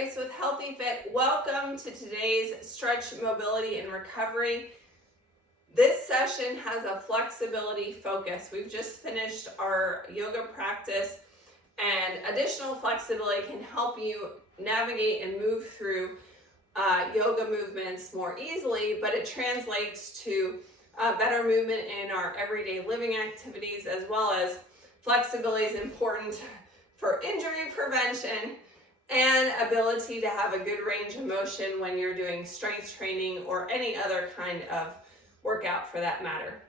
Grace with Healthy Fit. Welcome to today's stretch, mobility, and recovery. This session has a flexibility focus. We've just finished our yoga practice, and additional flexibility can help you navigate and move through yoga movements more easily, but it translates to better movement in our everyday living activities, as well as flexibility is important for injury prevention and ability to have a good range of motion when you're doing strength training or any other kind of workout for that matter.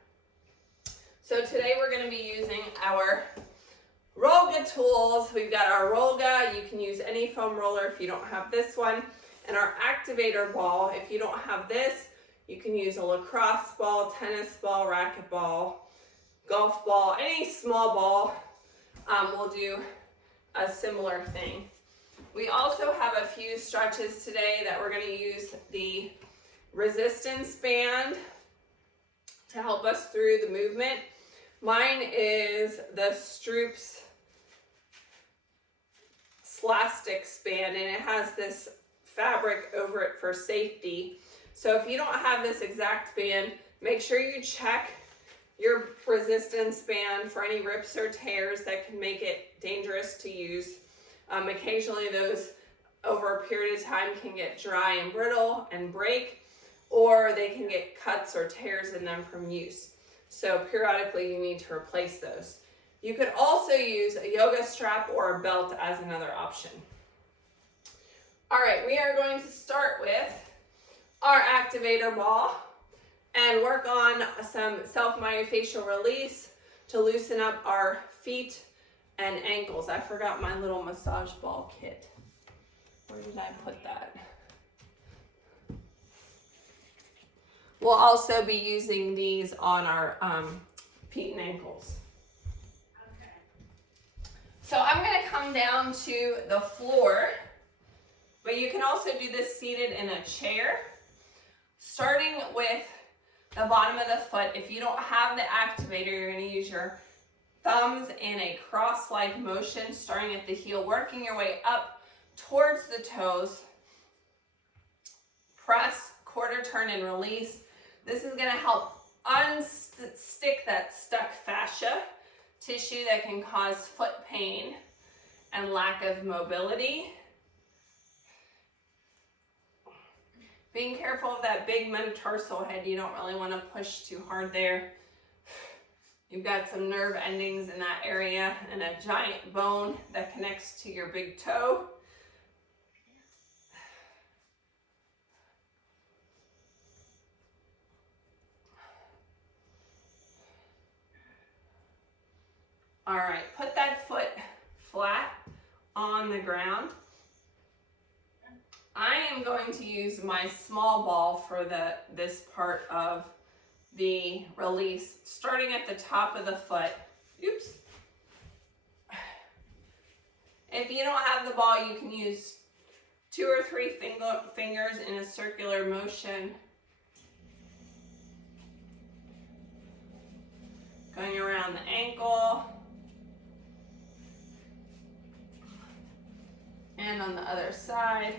So today we're going to be using our Rollga tools. We've got our Rollga. You can use any foam roller if you don't have this one. And our activator ball. If you don't have this, you can use a lacrosse ball, tennis ball, racquetball, golf ball, any small ball will do a similar thing. We also have a few stretches today that we're going to use the resistance band to help us through the movement. Mine is the Stroops Slastics band, and it has this fabric over it for safety. So if you don't have this exact band, make sure you check your resistance band for any rips or tears that can make it dangerous to use. Occasionally those over a period of time can get dry and brittle and break, or they can get cuts or tears in them from use. So periodically you need to replace those. You could also use a yoga strap or a belt as another option. All right, we are going to start with our activator ball and work on some self-myofascial release to loosen up our feet and ankles. I forgot my little massage ball kit. Where did I put that? We'll also be using these on our feet and ankles. Okay. So I'm going to come down to the floor, but you can also do this seated in a chair, starting with the bottom of the foot. If you don't have the activator, you're going to use your thumbs in a cross-like motion, starting at the heel, working your way up towards the toes. Press, quarter turn, and release. This is going to help unstick that stuck fascia tissue that can cause foot pain and lack of mobility. Being careful of that big metatarsal head. You don't really want to push too hard there. You've got some nerve endings in that area and a giant bone that connects to your big toe. All right, put that foot flat on the ground. I am going to use my small ball for this part of the release, starting at the top of the foot. Oops. If you don't have the ball, you can use 2 or 3 fingers in a circular motion, going around the ankle and on the other side.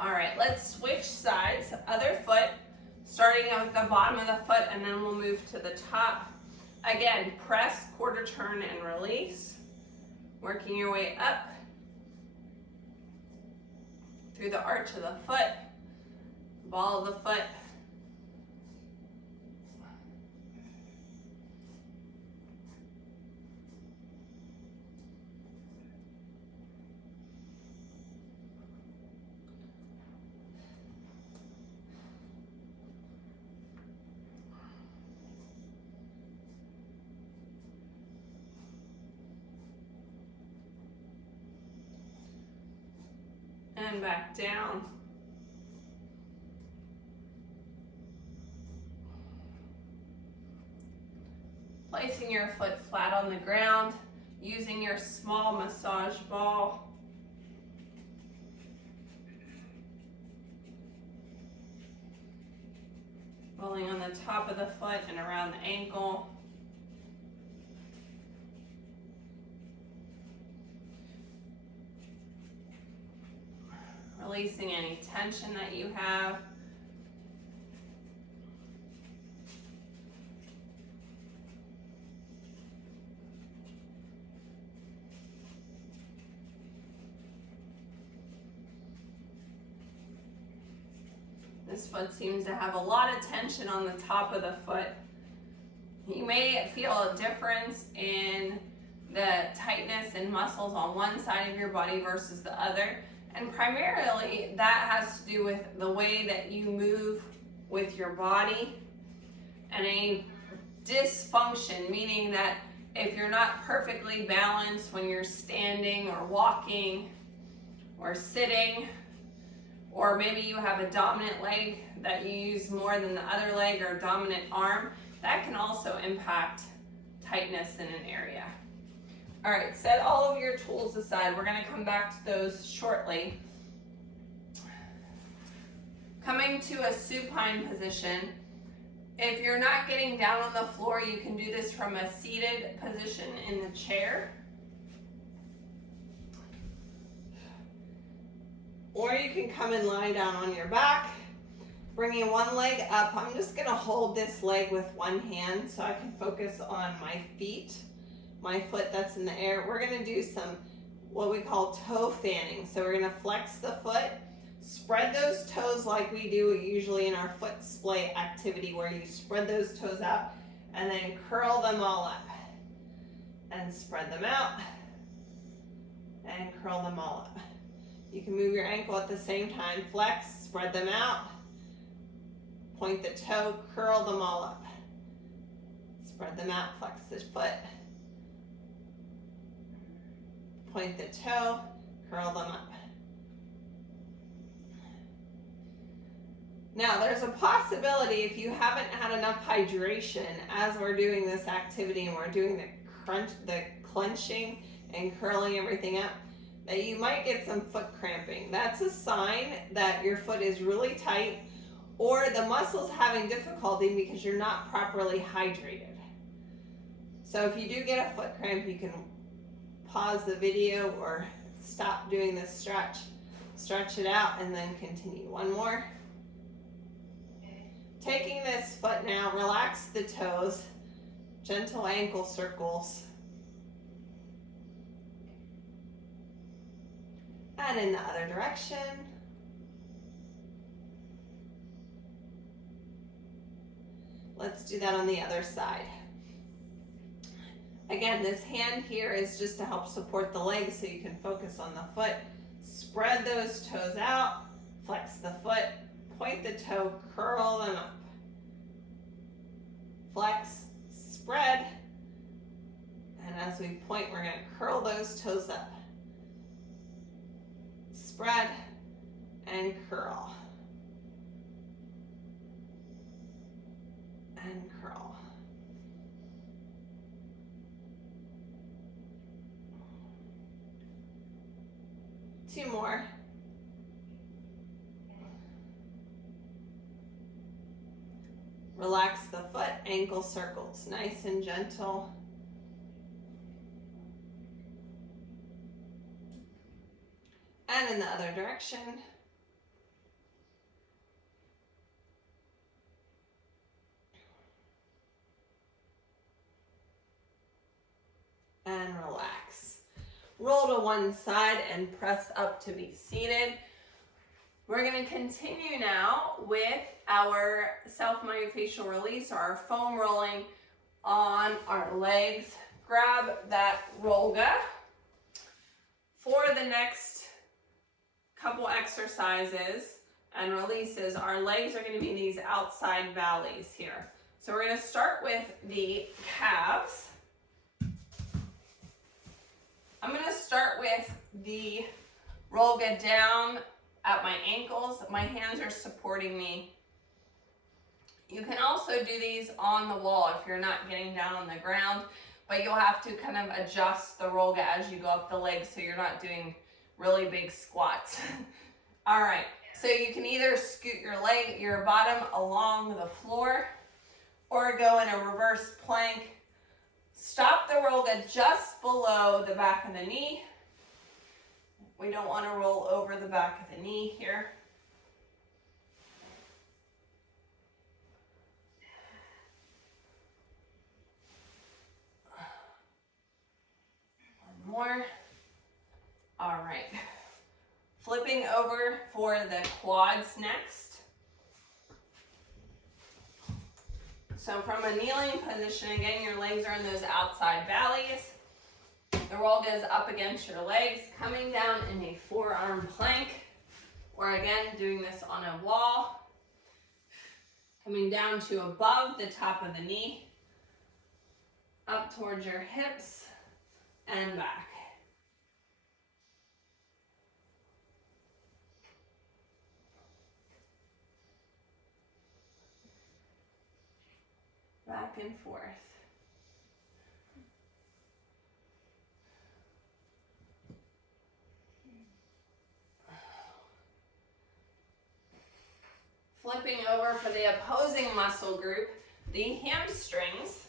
All right, let's switch sides. Other foot, starting at the bottom of the foot, and then we'll move to the top. Again, press, quarter turn, and release. Working your way up through the arch of the foot, ball of the foot. And back down. Placing your foot flat on the ground, using your small massage ball Rolling on the top of the foot and around the ankle. Releasing any tension that you have. This foot seems to have a lot of tension on the top of the foot. You may feel a difference in the tightness and muscles on one side of your body versus the other. And primarily that has to do with the way that you move with your body, and a dysfunction, meaning that if you're not perfectly balanced when you're standing or walking or sitting, or maybe you have a dominant leg that you use more than the other leg, or a dominant arm, that can also impact tightness in an area. All right, set all of your tools aside. We're gonna come back to those shortly. Coming to a supine position. If you're not getting down on the floor, you can do this from a seated position in the chair. Or you can come and lie down on your back, bringing one leg up. I'm just gonna hold this leg with one hand so I can focus on my feet, my foot that's in the air. We're gonna do some what we call toe fanning. So we're gonna flex the foot, spread those toes like we do usually in our foot splay activity, where you spread those toes out and then curl them all up and spread them out and curl them all up. You can move your ankle at the same time, flex, spread them out, point the toe, curl them all up. Spread them out, flex the foot, point the toe, curl them up. Now there's a possibility, if you haven't had enough hydration as we're doing this activity and we're doing the clenching and curling everything up, that you might get some foot cramping. That's a sign that your foot is really tight, or the muscle's having difficulty because you're not properly hydrated. So if you do get a foot cramp, you can pause the video or stop doing this stretch it out, and then continue. One more. Taking this foot now, relax the toes, gentle ankle circles. And in the other direction. Let's do that on the other side. Again, this hand here is just to help support the leg so you can focus on the foot. Spread those toes out, flex the foot, point the toe, curl them up. Flex, spread, and as we point, we're going to curl those toes up. Spread and curl. And curl. Two more. Relax the foot, ankle circles, nice and gentle. And in the other direction. And relax. Roll to one side and press up to be seated. We're going to continue now with our self-myofascial release, or our foam rolling on our legs. Grab that Rolga. For the next couple exercises and releases, our legs are going to be in these outside valleys here. So we're going to start with the calves. I'm going to start with the Rolga down at my ankles. My hands are supporting me. You can also do these on the wall if you're not getting down on the ground, but you'll have to kind of adjust the Rolga as you go up the legs so you're not doing really big squats. All right, So you can either scoot your bottom along the floor, or go in a reverse plank. Stop the Rollga just below the back of the knee. We don't want to roll over the back of the knee here. One more. All right. Flipping over for the quads next. So from a kneeling position, again, your legs are in those outside valleys. The Rollga is up against your legs, coming down in a forearm plank, or again, doing this on a wall. Coming down to above the top of the knee, up towards your hips, and back. Back and forth. Flipping over for the opposing muscle group, the hamstrings.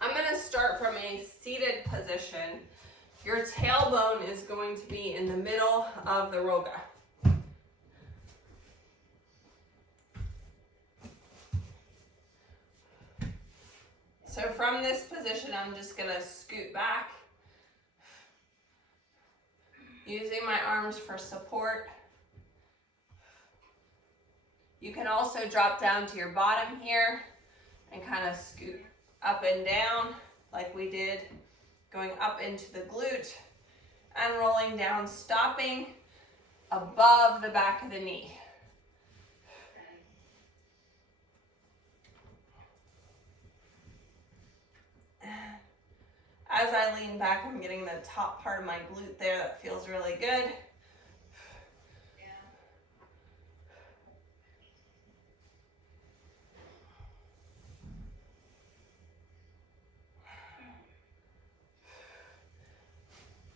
I'm going to start from a seated position. Your tailbone is going to be in the middle of the Rollga. So from this position, I'm just going to scoot back, using my arms for support. You can also drop down to your bottom here and kind of scoot up and down like we did, going up into the glute and rolling down, stopping above the back of the knee. As I lean back, I'm getting the top part of my glute there. That feels really good.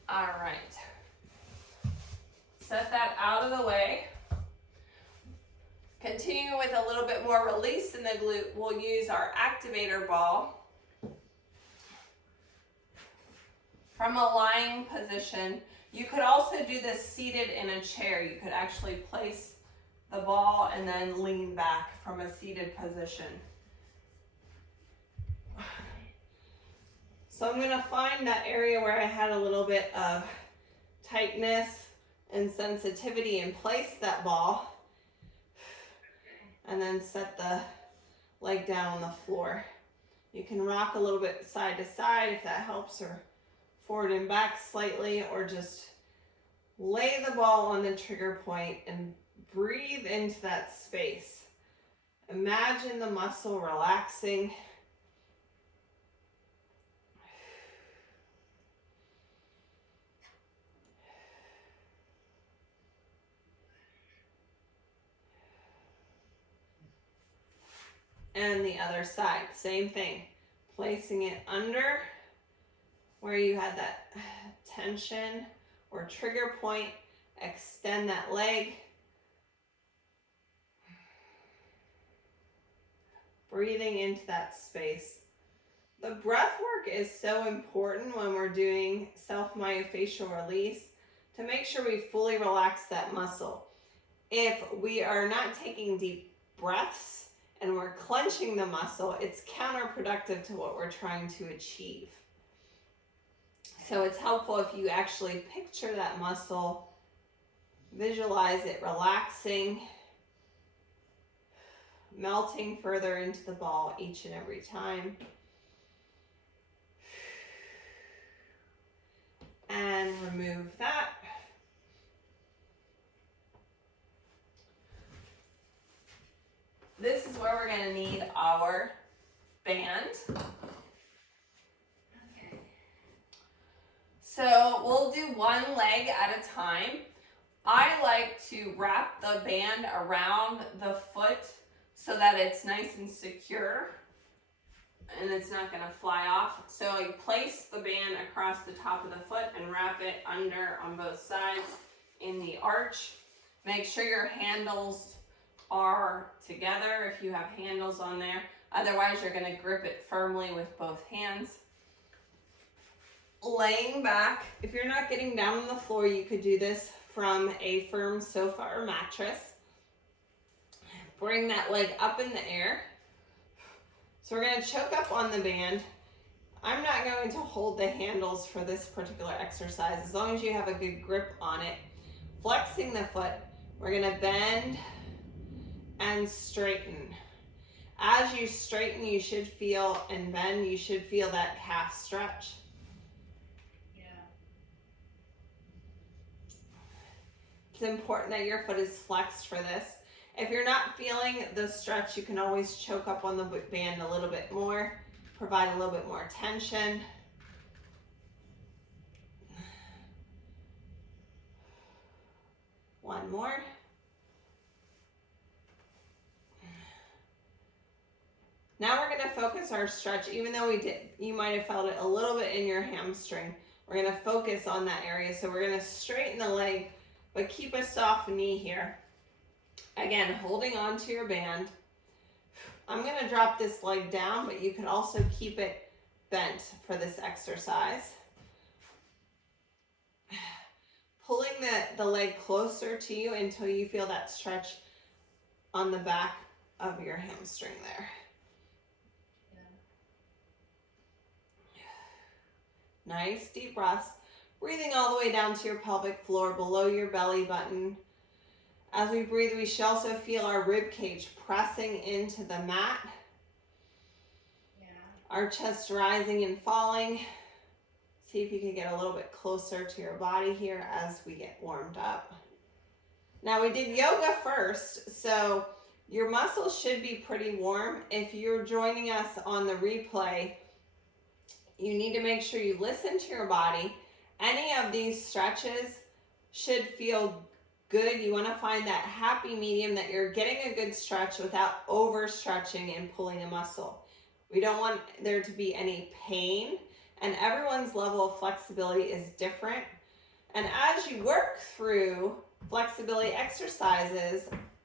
All right. Set that out of the way. Continue with a little bit more release in the glute. We'll use our activator ball. From a lying position, you could also do this seated in a chair. You could actually place the ball and then lean back from a seated position. So I'm going to find that area where I had a little bit of tightness and sensitivity and place that ball. And then set the leg down on the floor. You can rock a little bit side to side if that helps, or forward and back slightly, or just lay the ball on the trigger point and breathe into that space. Imagine the muscle relaxing. And the other side, same thing. Placing it under where you had that tension or trigger point, extend that leg. Breathing into that space. The breath work is so important when we're doing self-myofascial release to make sure we fully relax that muscle. If we are not taking deep breaths and we're clenching the muscle, it's counterproductive to what we're trying to achieve. So it's helpful if you actually picture that muscle, visualize it relaxing, melting further into the ball each and every time. And remove that. This is where we're going to need our band. So we'll do one leg at a time. I like to wrap the band around the foot so that it's nice and secure and it's not going to fly off. So I place the band across the top of the foot and wrap it under on both sides in the arch. Make sure your handles are together if you have handles on there. Otherwise, you're going to grip it firmly with both hands. Laying back, if you're not getting down on the floor, you could do this from a firm sofa or mattress. Bring that leg up in the air. So we're going to choke up on the band. I'm not going to hold the handles for this particular exercise as long as you have a good grip on it. Flexing the foot, we're going to bend and straighten. As you straighten, you should feel, and bend, you should feel that calf stretch. It's important that your foot is flexed for this. If you're not feeling the stretch, you can always choke up on the band a little bit more, provide a little bit more tension. One more. Now we're going to focus our stretch, even though you might have felt it a little bit in your hamstring. We're going to focus on that area. So we're going to straighten the leg, but keep a soft knee here. Again, holding on to your band. I'm going to drop this leg down, but you could also keep it bent for this exercise. Pulling the leg closer to you until you feel that stretch on the back of your hamstring there. Nice deep breaths. Breathing all the way down to your pelvic floor, below your belly button. As we breathe, we should also feel our rib cage pressing into the mat. Our chest rising and falling. See if you can get a little bit closer to your body here as we get warmed up. Now we did yoga first, so your muscles should be pretty warm. If you're joining us on the replay, you need to make sure you listen to your body. Any of these stretches should feel good. You want to find that happy medium that you're getting a good stretch without overstretching and pulling a muscle. We don't want there to be any pain, and everyone's level of flexibility is different. And as you work through flexibility exercises,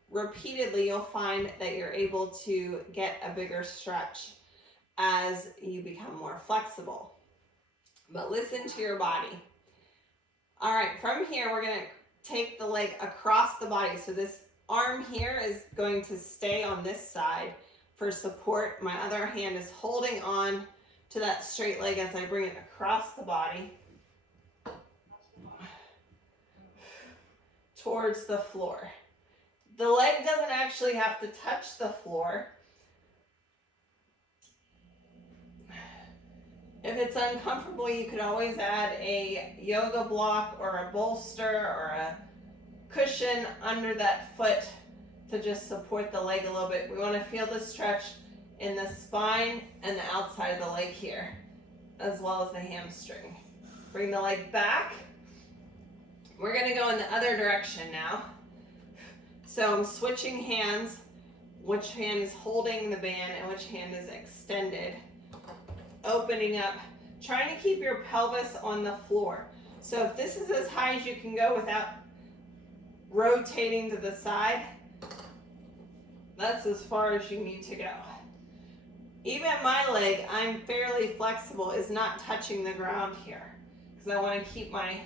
repeatedly you'll find that you're able to get a bigger stretch as you become more flexible. But listen to your body. All right, from here we're going to take the leg across the body. So this arm here is going to stay on this side for support. My other hand is holding on to that straight leg as I bring it across the body towards the floor. The leg doesn't actually have to touch the floor. If it's uncomfortable, you could always add a yoga block or a bolster or a cushion under that foot to just support the leg a little bit. We want to feel the stretch in the spine and the outside of the leg here, as well as the hamstring. Bring the leg back. We're going to go in the other direction now. So I'm switching hands, which hand is holding the band and which hand is extended. Opening up, trying to keep your pelvis on the floor. So if this is as high as you can go without rotating to the side, that's as far as you need to go. Even my leg, I'm fairly flexible, is not touching the ground here because I want to keep my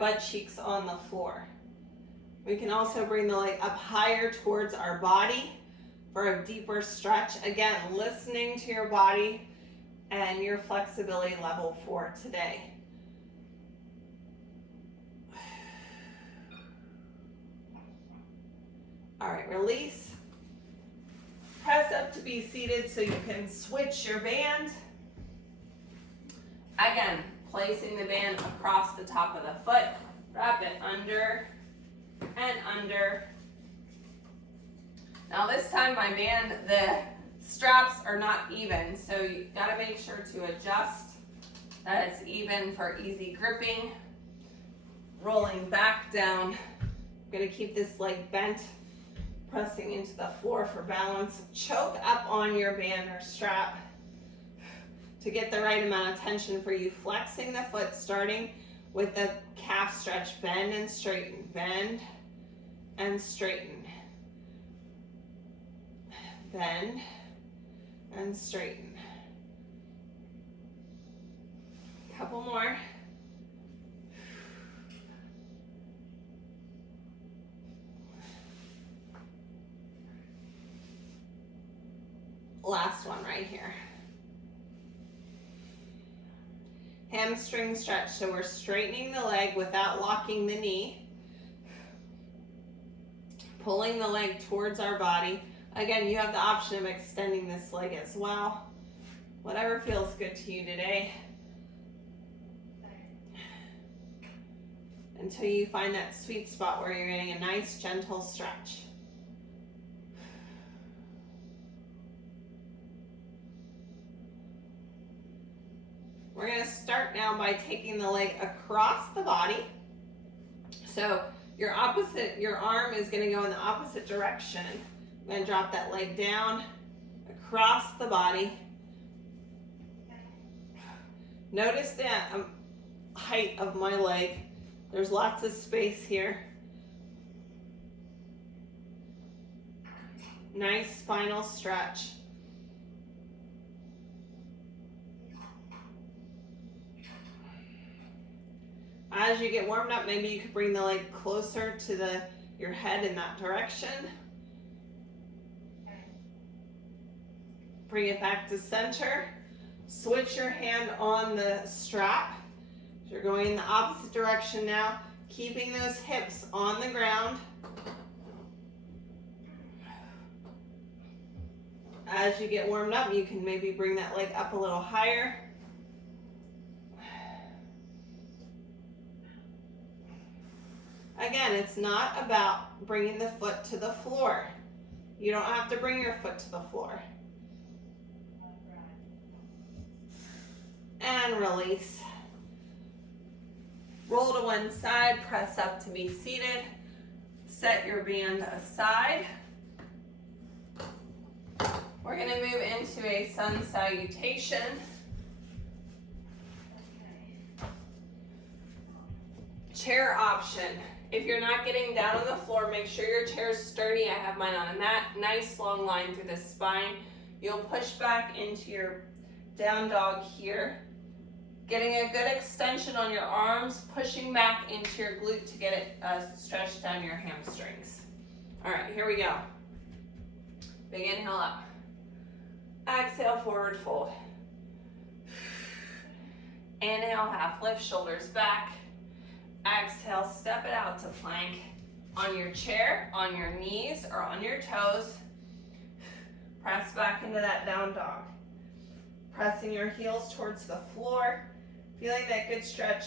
butt cheeks on the floor. We can also bring the leg up higher towards our body for a deeper stretch. Again, listening to your body and your flexibility level for today. All right, release. Press up to be seated so you can switch your band. Again, placing the band across the top of the foot. Wrap it under and under. Now this time my band, the straps are not even, so you've got to make sure to adjust that it's even for easy gripping. Rolling back down. I'm going to keep this leg bent, pressing into the floor for balance. Choke up on your band or strap to get the right amount of tension for you. Flexing the foot, starting with the calf stretch. Bend and straighten, bend and straighten, bend and straighten. Couple more. Last one right here. Hamstring stretch, so we're straightening the leg without locking the knee. Pulling the leg towards our body. Again, you have the option of extending this leg as well. Whatever feels good to you today. Until you find that sweet spot where you're getting a nice gentle stretch. We're going to start now by taking the leg across the body. So your arm is going to go in the opposite direction. I'm going to drop that leg down across the body. Notice the height of my leg. There's lots of space here. Nice spinal stretch. As you get warmed up, maybe you could bring the leg closer to your head in that direction. Bring it back to center. Switch your hand on the strap. So you're going in the opposite direction now, keeping those hips on the ground. As you get warmed up, you can maybe bring that leg up a little higher. Again, it's not about bringing the foot to the floor. You don't have to bring your foot to the floor. And release. Roll to one side, press up to be seated. Set your band aside. We're going to move into a sun salutation. Chair option. If you're not getting down on the floor, make sure your chair is sturdy. I have mine on a mat. Nice long line through the spine. You'll push back into your down dog here. Getting a good extension on your arms, pushing back into your glute to get it stretched down your hamstrings. All right, here we go. Big inhale up. Exhale, forward fold. Inhale, half lift, shoulders back. Exhale, step it out to plank on your chair, on your knees, or on your toes. Press back into that down dog. Pressing your heels towards the floor. Feeling that good stretch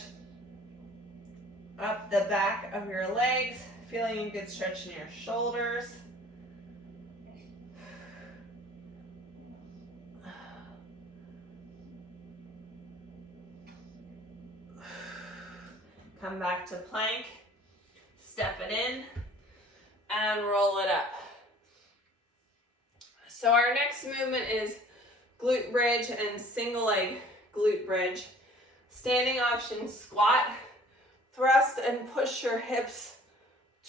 up the back of your legs. Feeling a good stretch in your shoulders. Come back to plank, step it in, and roll it up. So our next movement is glute bridge and single leg glute bridge. Standing option, squat, thrust and push your hips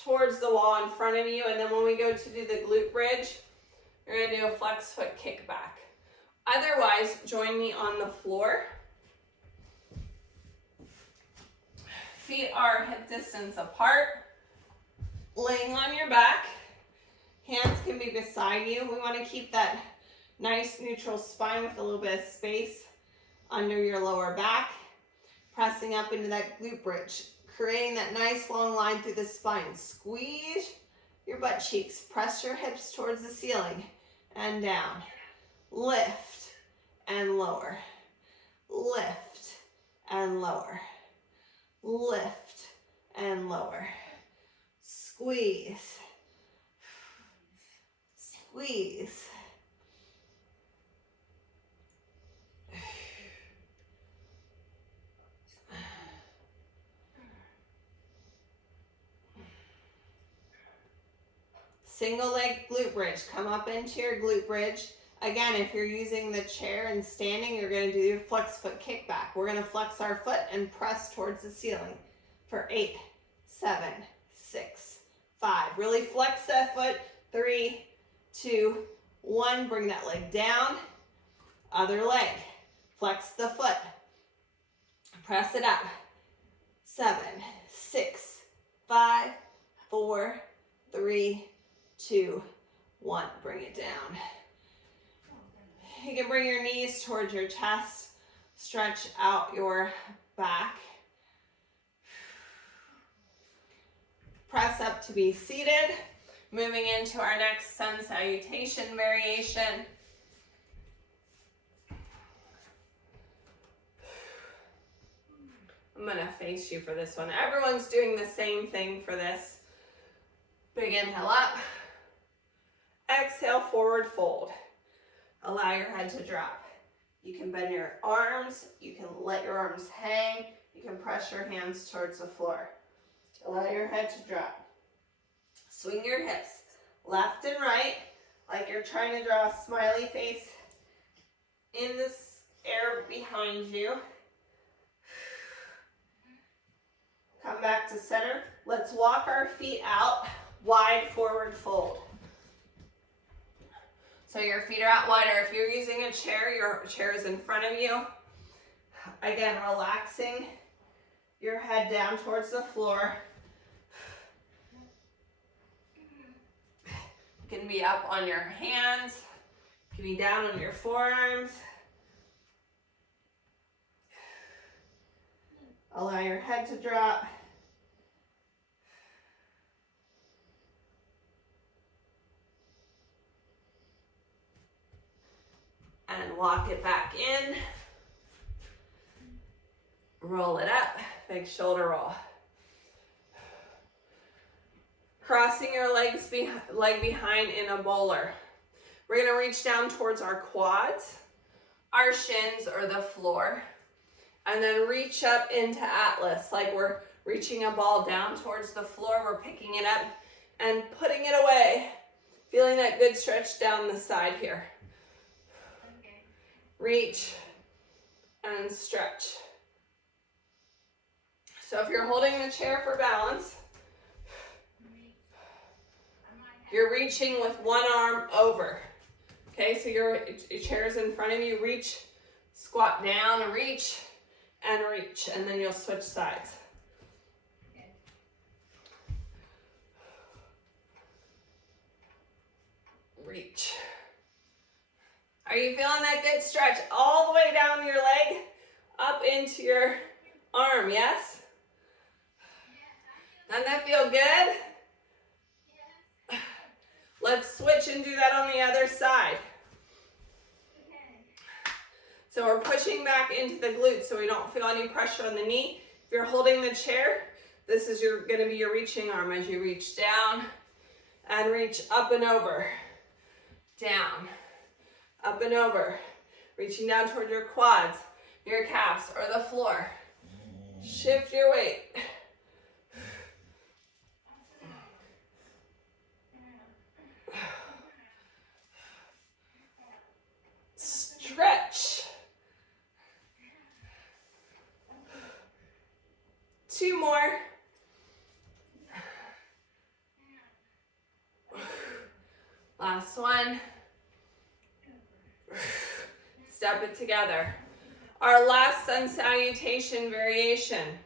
towards the wall in front of you, and then when we go to do the glute bridge, you're going to do a flex foot kick back. Otherwise, join me on the floor. Feet are hip distance apart. Laying on your back. Hands can be beside you. We want to keep that nice neutral spine with a little bit of space under your lower back. Pressing up into that glute bridge. Creating that nice long line through the spine. Squeeze your butt cheeks. Press your hips towards the ceiling and down. Lift and lower. Lift and lower. Lift and lower. Squeeze. Squeeze. Single leg glute bridge. Come up into your glute bridge. Again, if you're using the chair and standing, you're going to do your flex foot kickback. We're going to flex our foot and press towards the ceiling for 8, 7, 6, 5. Really flex that foot. 3, 2, 1. Bring that leg down. Other leg. Flex the foot. Press it up. 7, 6, 5, 4, 3, 2, 1. Bring it down. You can bring your knees towards your chest. Stretch out your back. Press up to be seated. Moving into our next sun salutation variation. I'm going to face you for this one. Everyone's doing the same thing for this. Big inhale up. Exhale, forward fold. Allow your head to drop. You can bend your arms. You can let your arms hang. You can press your hands towards the floor. Allow your head to drop. Swing your hips left and right like you're trying to draw a smiley face in this air behind you. Come back to center. Let's walk our feet out, wide forward fold. So your feet are out wide, or if you're using a chair, your chair is in front of you. Again, relaxing your head down towards the floor. You can be up on your hands. You can be down on your forearms. Allow your head to drop. And walk it back in. Roll it up. Big shoulder roll. Crossing your leg behind in a bowler. We're going to reach down towards our quads, our shins, or the floor. And then reach up into Atlas, like we're reaching a ball down towards the floor. We're picking it up and putting it away. Feeling that good stretch down the side here. Reach and stretch. So if you're holding the chair for balance, you're reaching with one arm over. Okay, so your chair is in front of you. Reach, squat down, reach, and then you'll switch sides. Reach. Are you feeling that good stretch all the way down your leg, up into your arm, yes? Doesn't that feel good? Let's switch and do that on the other side. So we're pushing back into the glutes so we don't feel any pressure on the knee. If you're holding the chair, this is going to be your reaching arm as you reach down and reach up and over. Down, up and over. Reaching down toward your quads, your calves, or the floor. Shift your weight. Stretch. 2 more. Last one. Step it together. Our last sun salutation variation.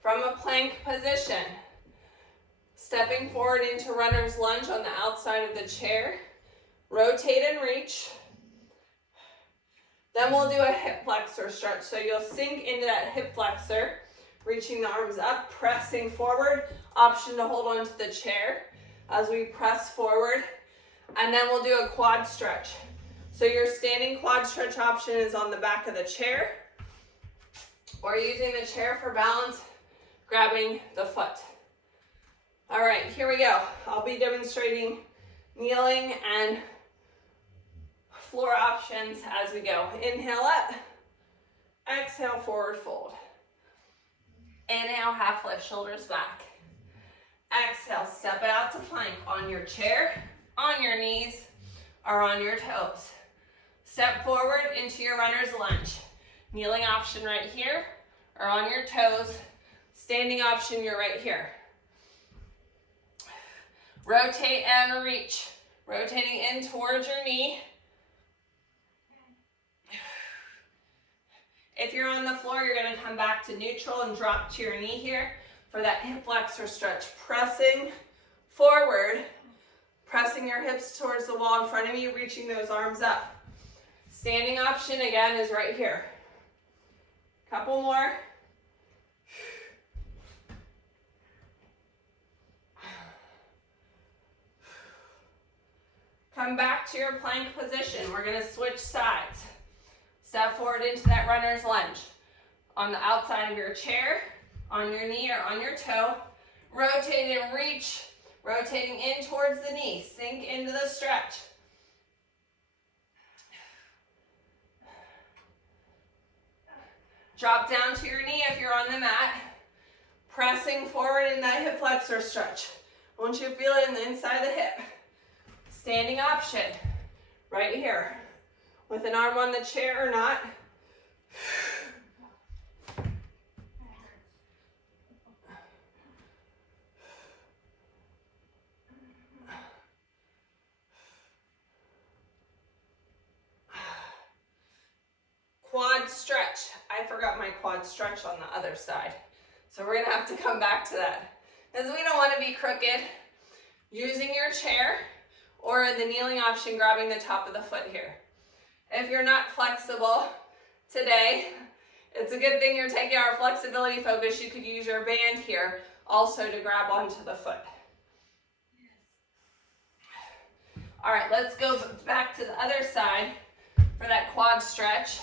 From a plank position. Stepping forward into runner's lunge on the outside of the chair. Rotate and reach. Then we'll do a hip flexor stretch. So you'll sink into that hip flexor, reaching the arms up, pressing forward. Option to hold onto the chair as we press forward. And then we'll do a quad stretch. So your standing quad stretch option is on the back of the chair, or using the chair for balance, grabbing the foot. All right, here we go. I'll be demonstrating kneeling and floor options as we go. Inhale up, exhale, forward fold. Inhale, half lift, shoulders back. Exhale, step it out to plank on your chair, on your knees, are on your toes. Step forward into your runner's lunge. Kneeling option right here, or on your toes. Standing option, you're right here. Rotate and reach. Rotating in towards your knee. If you're on the floor, you're going to come back to neutral and drop to your knee here for that hip flexor stretch. Pressing forward, pressing your hips towards the wall in front of you, reaching those arms up. Standing option again is right here. Couple more. Come back to your plank position. We're going to switch sides. Step forward into that runner's lunge. On the outside of your chair, on your knee or on your toe. Rotate and reach. Rotating in towards the knee. Sink into the stretch. Drop down to your knee if you're on the mat. Pressing forward in that hip flexor stretch. I want you to feel it in the inside of the hip. Standing option, right here. With an arm on the chair or not. Quad stretch. I forgot my quad stretch on the other side. So we're gonna have to come back to that. Because we don't want to be crooked. Using your chair or the kneeling option, grabbing the top of the foot here. If you're not flexible today, it's a good thing you're taking our flexibility focus. You could use your band here also to grab onto the foot. All right, let's go back to the other side for that quad stretch.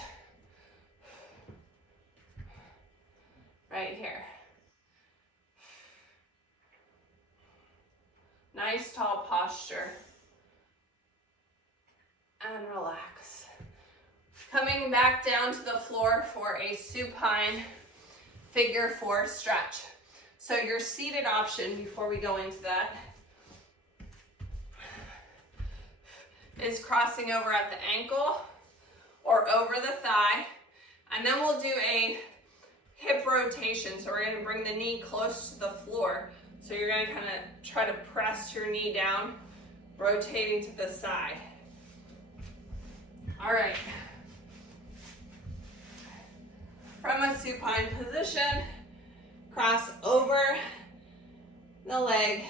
Right here. Nice tall posture. And relax. Coming back down to the floor for a supine figure 4 stretch. So your seated option, before we go into that, is crossing over at the ankle or over the thigh. And then we'll do a hip rotation. So we're going to bring the knee close to the floor. So you're going to kind of try to press your knee down, rotating to the side. All right. From a supine position, cross over the leg.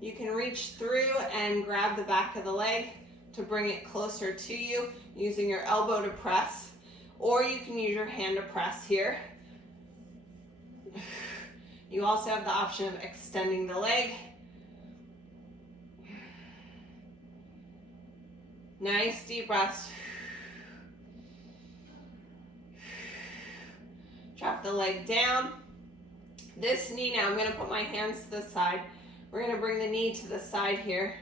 You can reach through and grab the back of the leg to bring it closer to you using your elbow to press, or you can use your hand to press here. You also have the option of extending the leg. Nice deep breaths. Drop the leg down. This knee now, I'm going to put my hands to the side. We're going to bring the knee to the side here.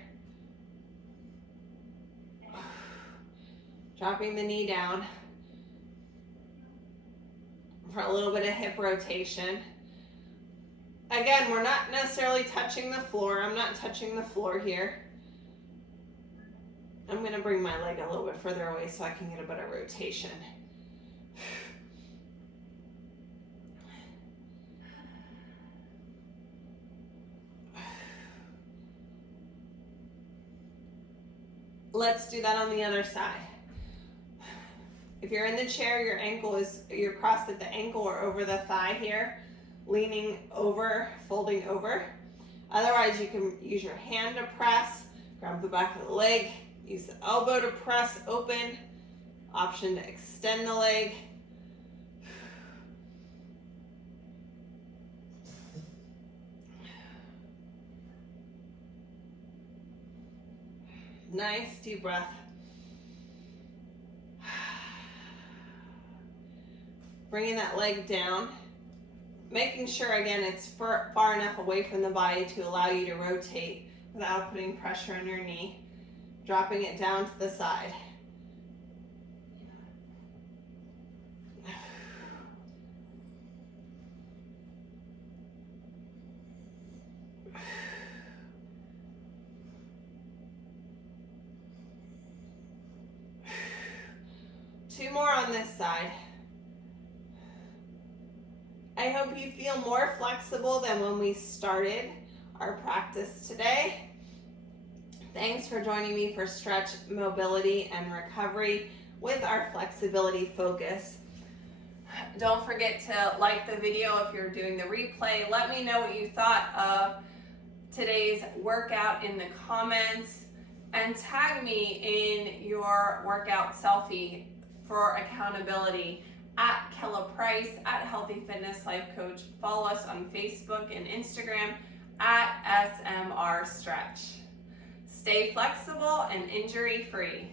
Dropping the knee down for a little bit of hip rotation. Again, we're not necessarily touching the floor. I'm not touching the floor here. I'm going to bring my leg a little bit further away so I can get a better rotation. Let's do that on the other side. If you're in the chair, you're crossed at the ankle or over the thigh here, leaning over, folding over. Otherwise, you can use your hand to press, grab the back of the leg, use the elbow to press open, option to extend the leg. Nice deep breath. Bringing that leg down, making sure again it's far enough away from the body to allow you to rotate without putting pressure on your knee. Dropping it down to the side. 2 more on this side. I hope you feel more flexible than when we started our practice today. Thanks for joining me for stretch, mobility, and recovery with our flexibility focus. Don't forget to like the video if you're doing the replay. Let me know what you thought of today's workout in the comments, and tag me in your workout selfie for accountability at Kella Price, at Healthy Fitness Life Coach. Follow us on Facebook and Instagram at SMR Stretch. Stay flexible and injury free.